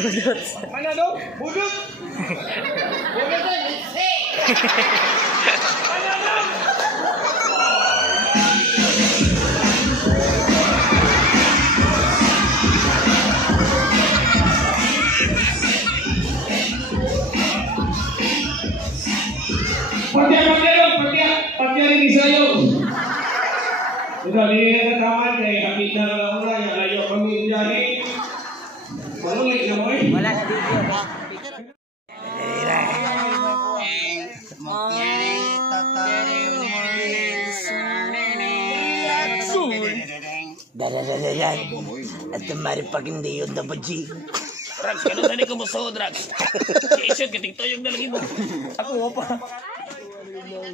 Mana dong? Budut. Budut kan? Mana dong? Pakai ini saya. Sudah direkaman dari kita lalu yang ayo kami jadi. Boleh semua. Wala sa video ba? Dadadadadan. At mari pag hindi yun dapat G. Drags, kano tadi ko mo so Drags? T-shirt kating na lagi mo. Ako pa.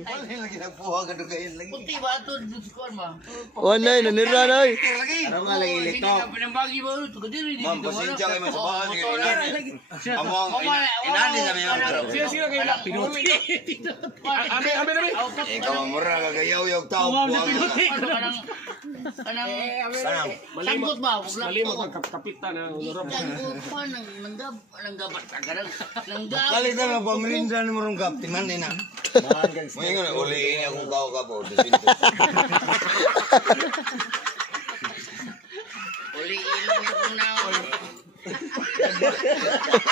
Lagi nagpuha ka doon kayo lagi. Puti ba ito? Duskon ba? Wanay, nanira na eh. Ano nga lagi lito? Pinambagi ba ito? Kadiri Ma'am, pasensya kayo masabahan. Among inani sa mga pero. Sila kayo lang. Pinuti. Ame. Ikaw ang mura kagayaw-yaw tao. Anang sanggot ba? Malimot ang kapitan na Europa. Sanggot pa nanggabat ka nanggabat. Kalita na pamirinda ni Marong Captain man din na. May nga uliin niya kung kao ka po. Uliin niya kung naon.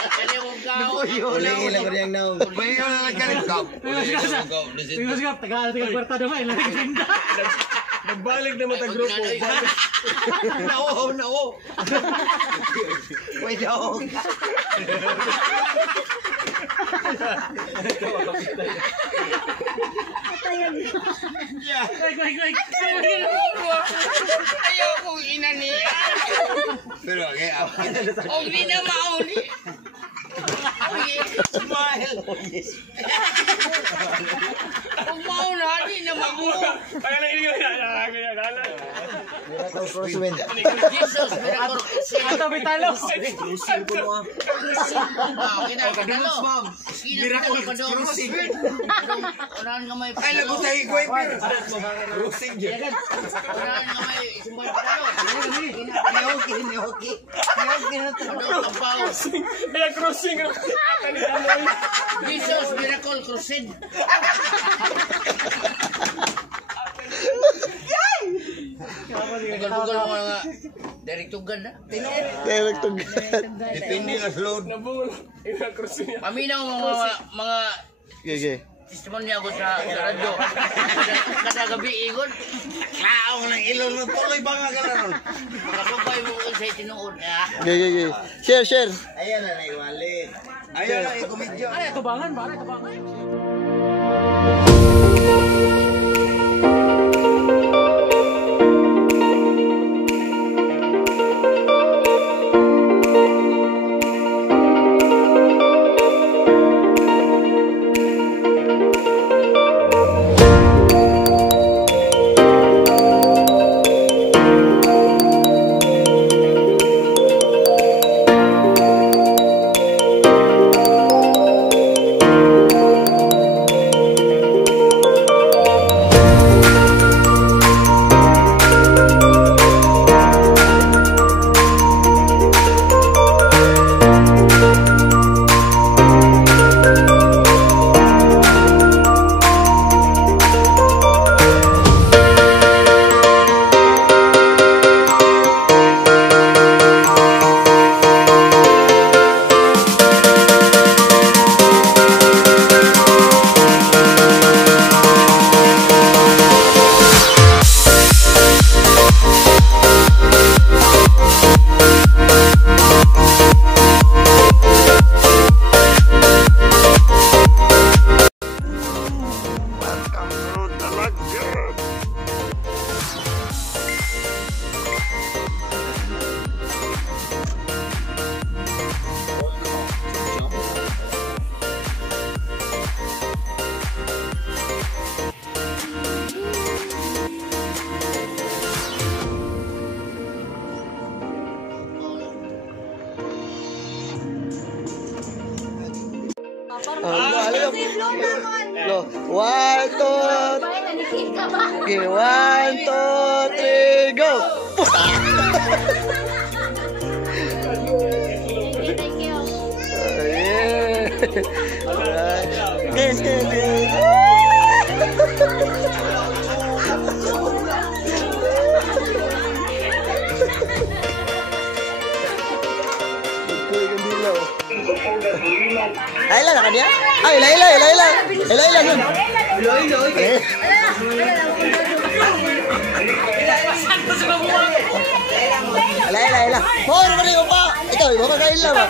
Kaya kung kao. Uliin lang ko niyang naong. May nga na nagkalit. Uliin kung kao. Tingnan taga kwarta daw ay nagtinda. Nagbalik na mata grupo. Nawo. Wait, nawo. Ayaw kong inaniya. Pero kaya O di na mauni. smile. Kung mauna, di na mauni. Kaya na ini Crosswind. Jesus, miracle. Ato bitalo. Kinakadalo. Miracle crossing. Unahan nga may Ay, lagot tayo ko eh. Crossing yun. unahan nga may sumbay padalo. Nihoki. Padalo kapaw. Kaya crossing. Jesus, miracle crusade. Bugal-bugal mo nga. Dari tugan na. Direct to Depende nga load. Nabungol. Ina crossing niya. Paminaw mga Okay. testimonya ko sa radyo. Kada gabi igon. Laong ng ilong na tuloy ba nga ka na nun? Makapagpay mo ko sa tinuod. Okay. Share. Ayan na naiwali. Ayan na ikomedyo. Ay, tubangan ba? Tubangan. No. 1, 2, okay, 1, 2, 3, go! Thank you. Laila na kanya? Ay, Laila nun. Laila. Mo, ano ba rin mo pa? Ikaw, iba ka kaila ba?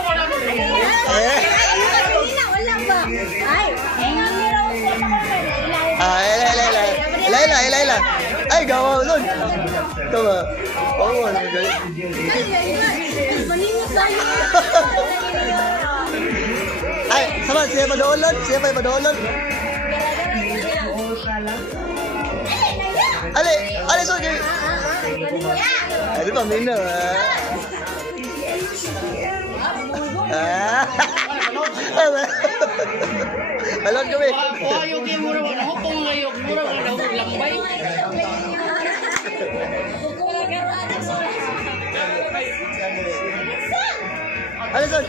Laila. Ay, gawa nun. Ito ba? Oo, ano ba? Ay, sama, siya pa doon. Ale, so, ano ba, Mino, Alon kami. Ayaw kayo mura wala ko kung ngayon mura wala ko lambay. Ano son?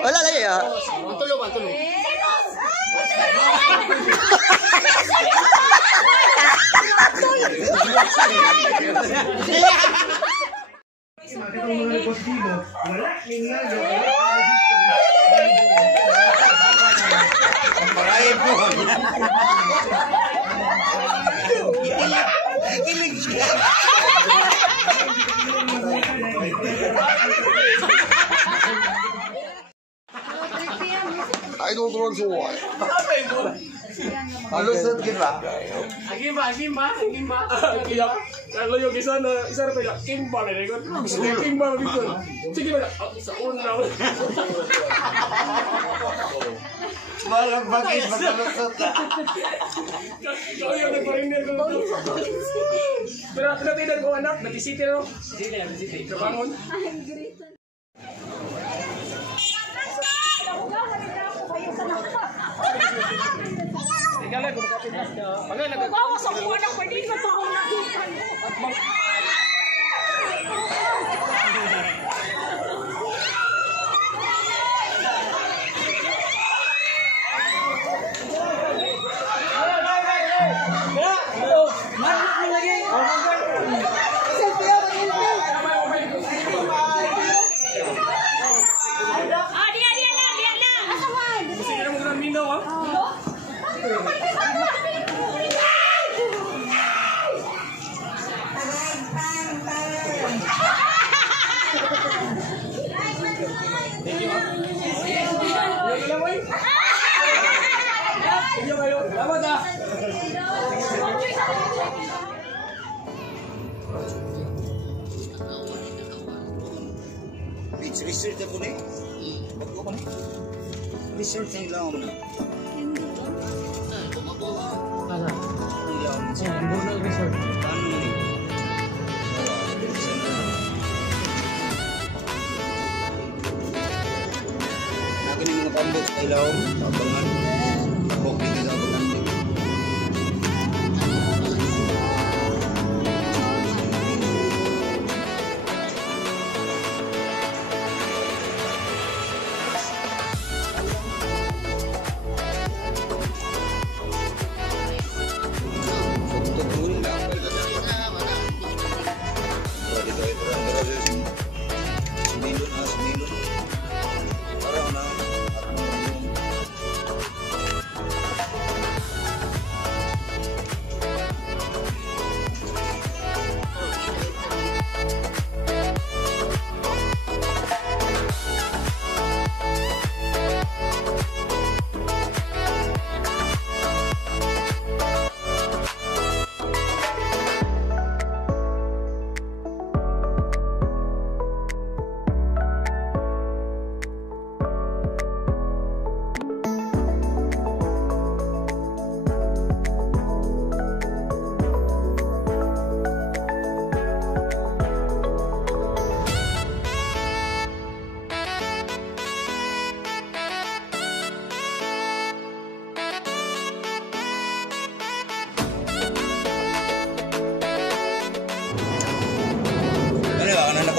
Wala lagi ya. Tulog. I don't want to watch. Halo set kita. Agimba. Kalau yung isa na pala kimba na rin. Kimba dito. Sige ba? Sa una. Walang bagay masalusot. Yung nagparinder ko. Pero tinatinan ko anak, natisiti no? Natisiti. Kabangon. Bawas ako anak, pwede na pa ako nakita. Research ako ni. Bago ko ni. Research ang lang mo na. Nakin yung mga pambot sa ilaw, pabangan, tapok dito sa abangan.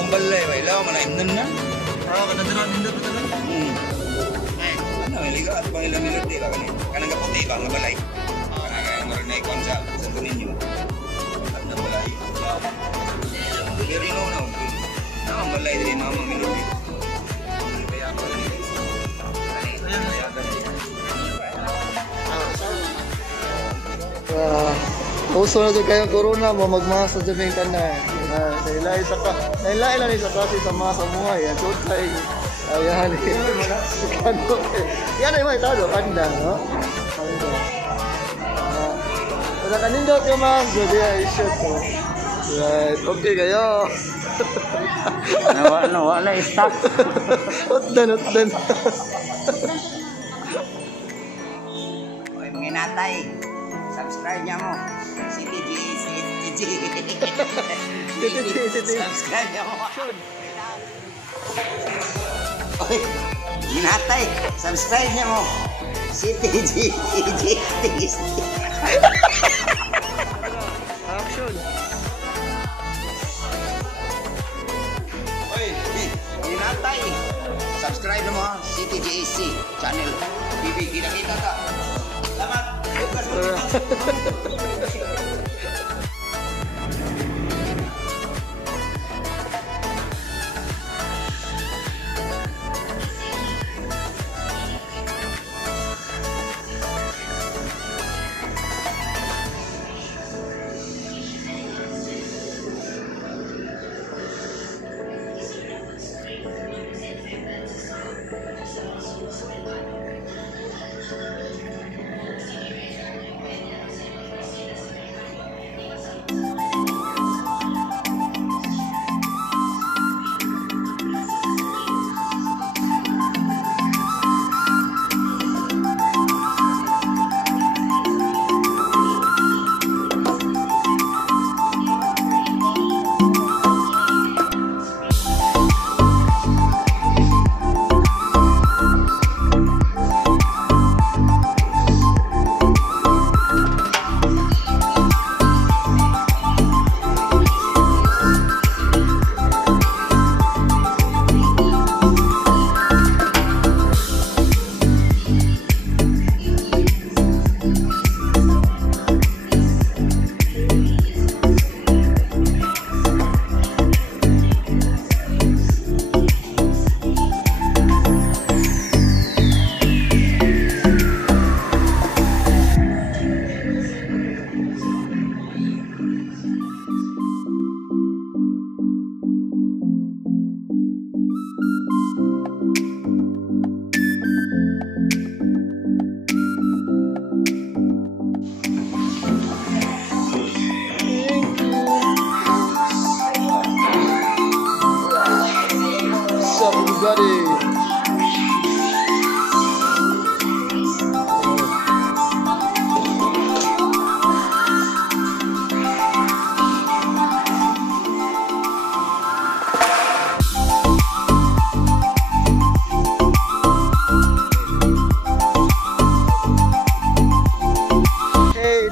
Balay, ilaw mana imnan na. Kadadaran nindot pa talaga. Ano, iligo at pangilang miloti ba kanina? Kanang kaputi ba nga balay? Kanang marinay kon sa tuninyo. At na balay. Pero no. Na ang balay din mama miloti. Kaya ako uso na dyan kayong corona, magmasa dyan yung tanan. Nailay lang sa klase sa mga samuhay. Yan, tutay. Ayan, yan ay mga talo, kanda, no? Kanda. Wala kanindot yung mga good, yeah, shoot ko. Right, okay kayo. Wala stop. Utdan. Oy, mga natay. Subscribe niya mo. CTG. Subscribe niya mo. Oy, mga natay. Subscribe niya mo. CTG. Action. Oy, mga natay. Subscribe na mo. CTGAC channel. TV, kita-kita ta. Salamat.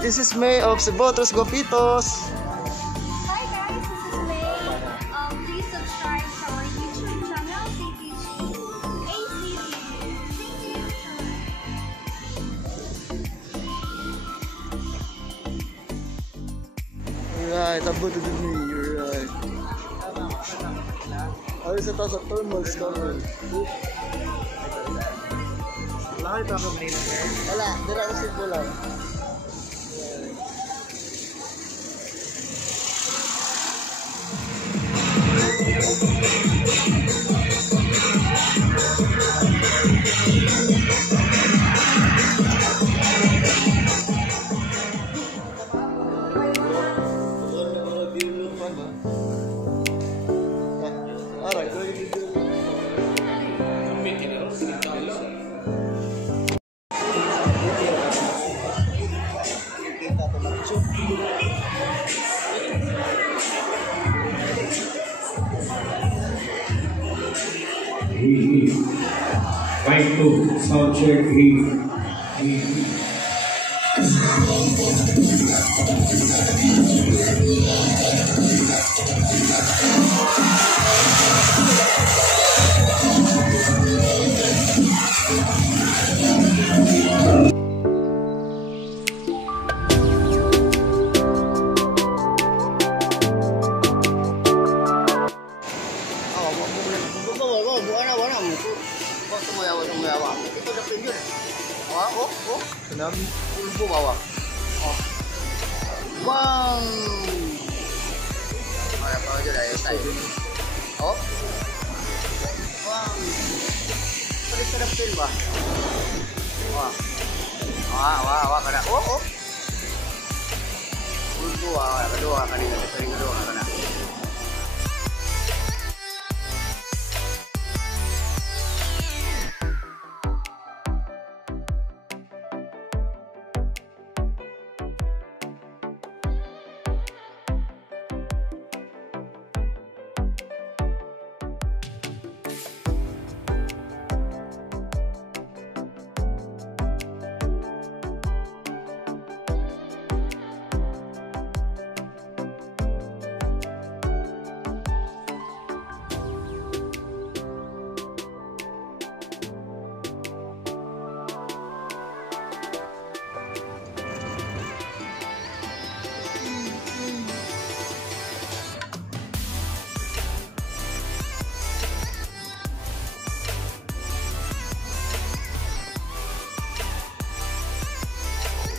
This is May of Cebotros Guapitos. Hi guys, this is May. Please subscribe to our YouTube channel, CTG ACT. Alright, abot to me. You're right. Ay, sa taas ng thermals kami. Wala, dira ko simple lang. Mic 2, sound check, Tsunami, pulbo bawa. Oh. Wow! Para pa dyan ay tayo. Oh. Wow. Palit ka na feel ba? Wow. Wow, kana. Oh. Kedua kanina, sering kedua kana.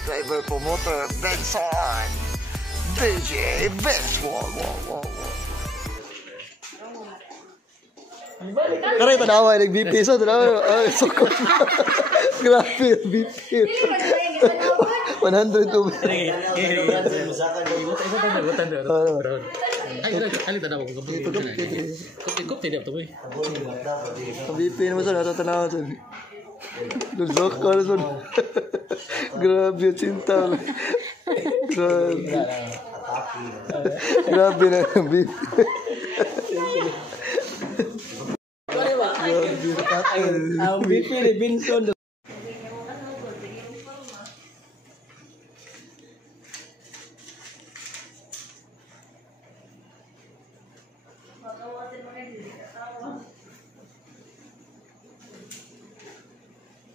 Driver promoter Benson. DJ Benz. Wow. Karay tanawa nag-BP sa tanawa. Ay, sukot. Grabe yung BP. 102. BP naman sa natatanawa sa lusok ka na sa grabe yung cinta. Grabe na yung BP. Ang BP ni Benson.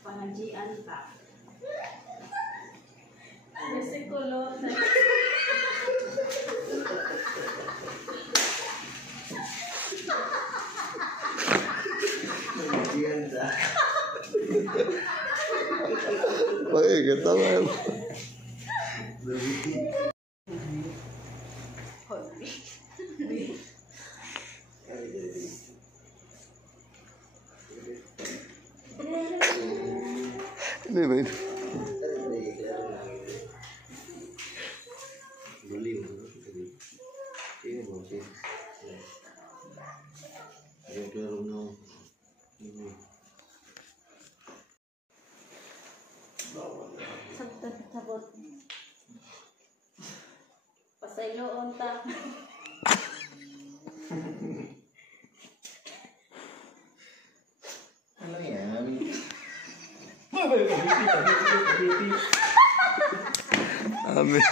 Pangajian ka. Vesikulo. Bakit katawa yun? Hindi ba yun? Sabot. Pasayloon ta. Ano yan? Amin.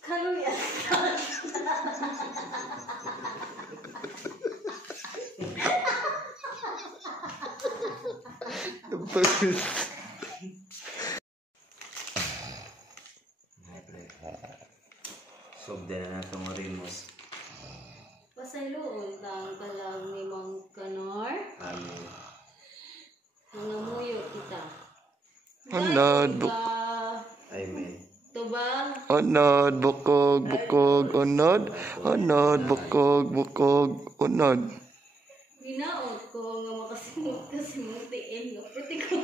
Kano yan? Sobda na itong rimos. Pasayloon ta ang kalag ni Mang Kanor. Amin. Mga muyo kita. Unod, Amen. Tubang. unod, bukog, unod, bukog, unod. Ginaot ko nga makasimut-tiin. Pwede ko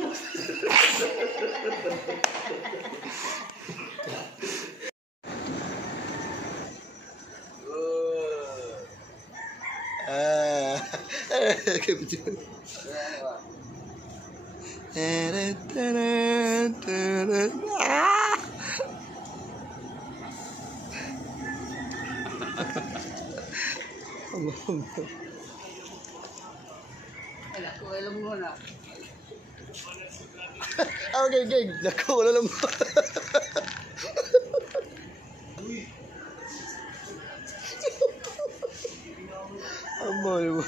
Okay. Naku, wala lang. Amoy mo.